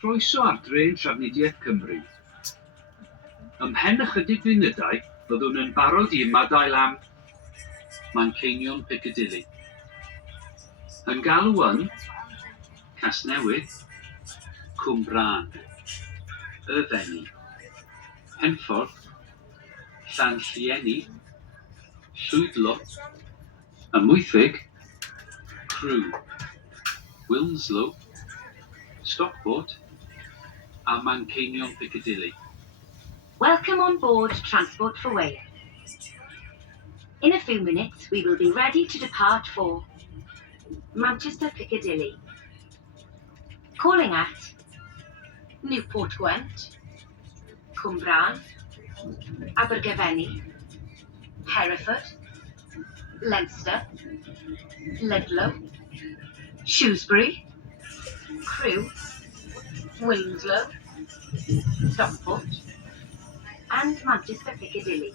Croeso ar drên Trafnidiaeth Cymru. Ymhen ychydig funudau, byddwn yn barod i ymadael am Manceinion Piccadilly. Yn galw yn Casnewydd, Cwm Brân, Y Fenni, Penffordd, Llanllienni, Llwydlo, Amwythig, Crew, Wilmslow, Stockport, and Manceinion Piccadilly. Welcome on board Transport for Wales. In a few minutes, we will be ready to depart for Manchester Piccadilly. Calling at Newport Gwent, Cwm Brân, Abergavenny, Hereford, Leinster, Ludlow, Shrewsbury, Crewe, Wilmslow, Stockport, and Manchester Piccadilly.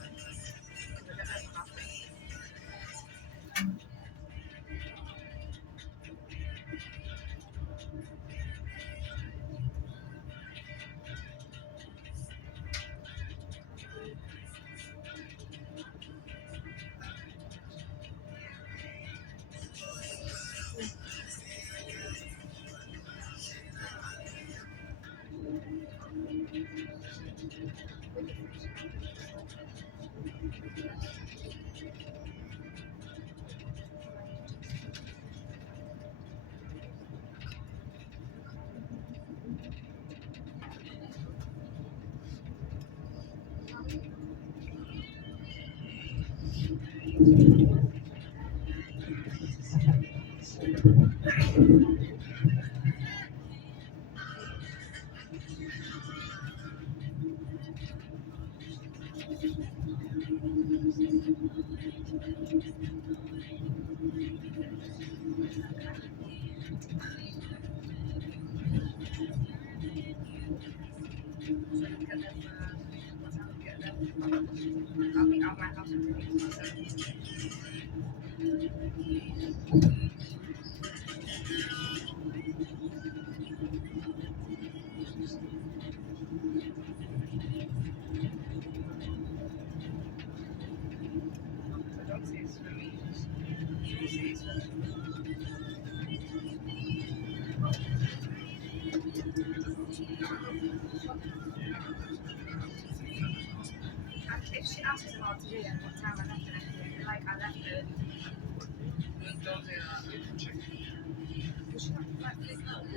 If she asks about today and what time I left it, like I left it.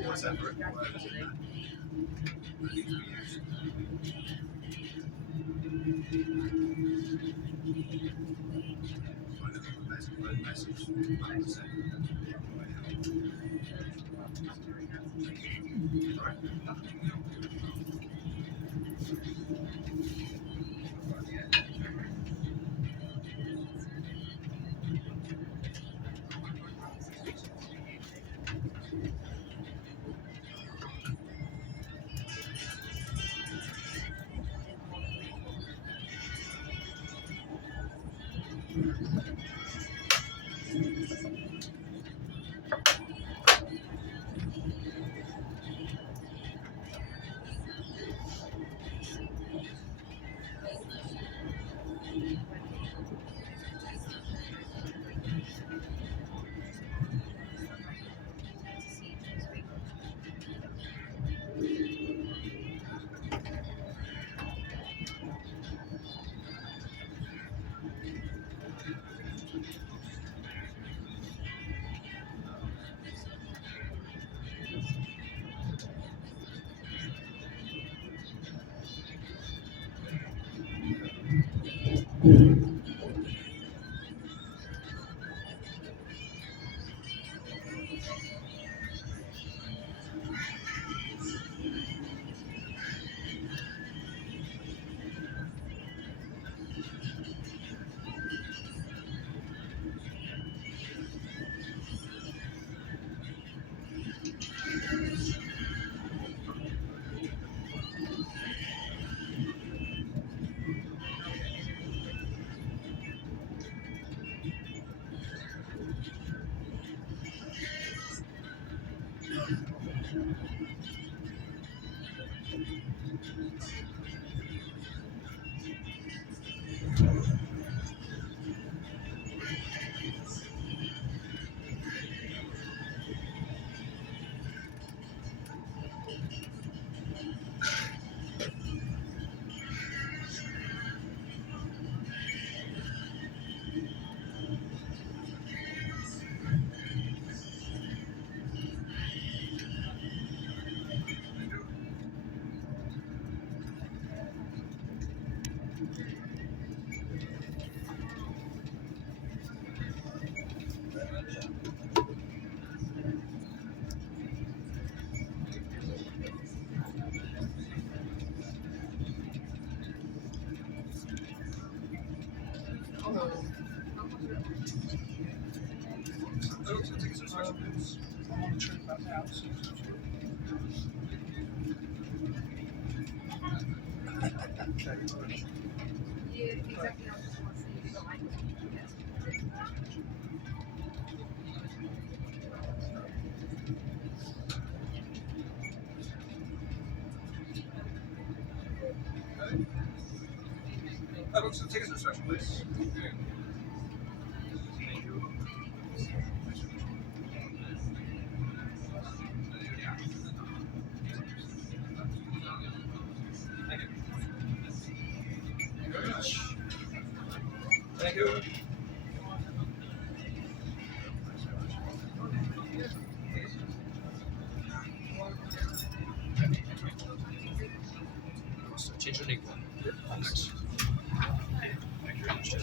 What's that for? I'm on the trip back now. So. Okay. You exactly know what you don't like it. So the tickets are special, please. Thank you very much. Thank you. Change your name. Thanks. Thank you very much.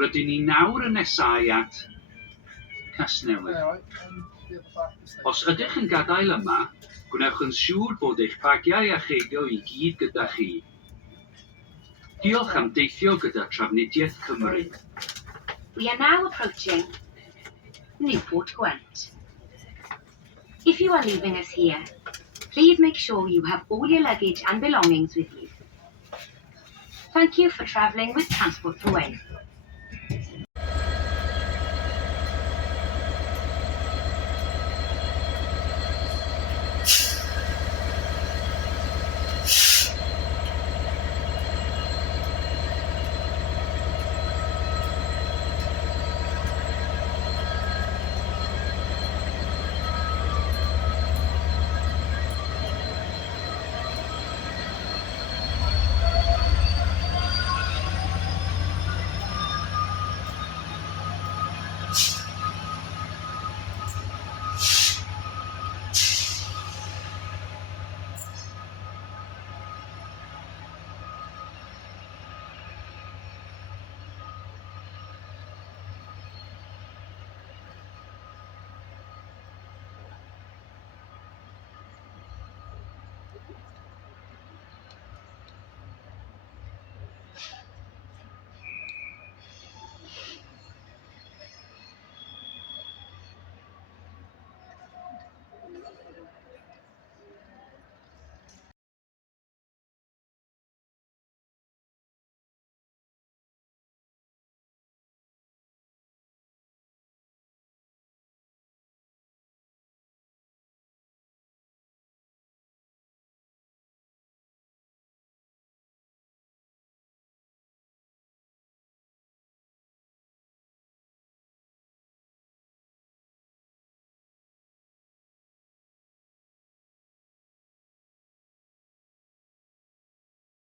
Rydyn ni nawr yn nesau at Casnewydd. Os ydych yn gadael yma, gwnewch yn siŵr bod eich bagiau a cheibio i gyd gyda chi. Diolch am deithio gyda Trafnidiaeth Cymru. We are now approaching Newport Gwent. If you are leaving us here, please make sure you have all your luggage and belongings with you. Thank you for travelling with Transport for Wales.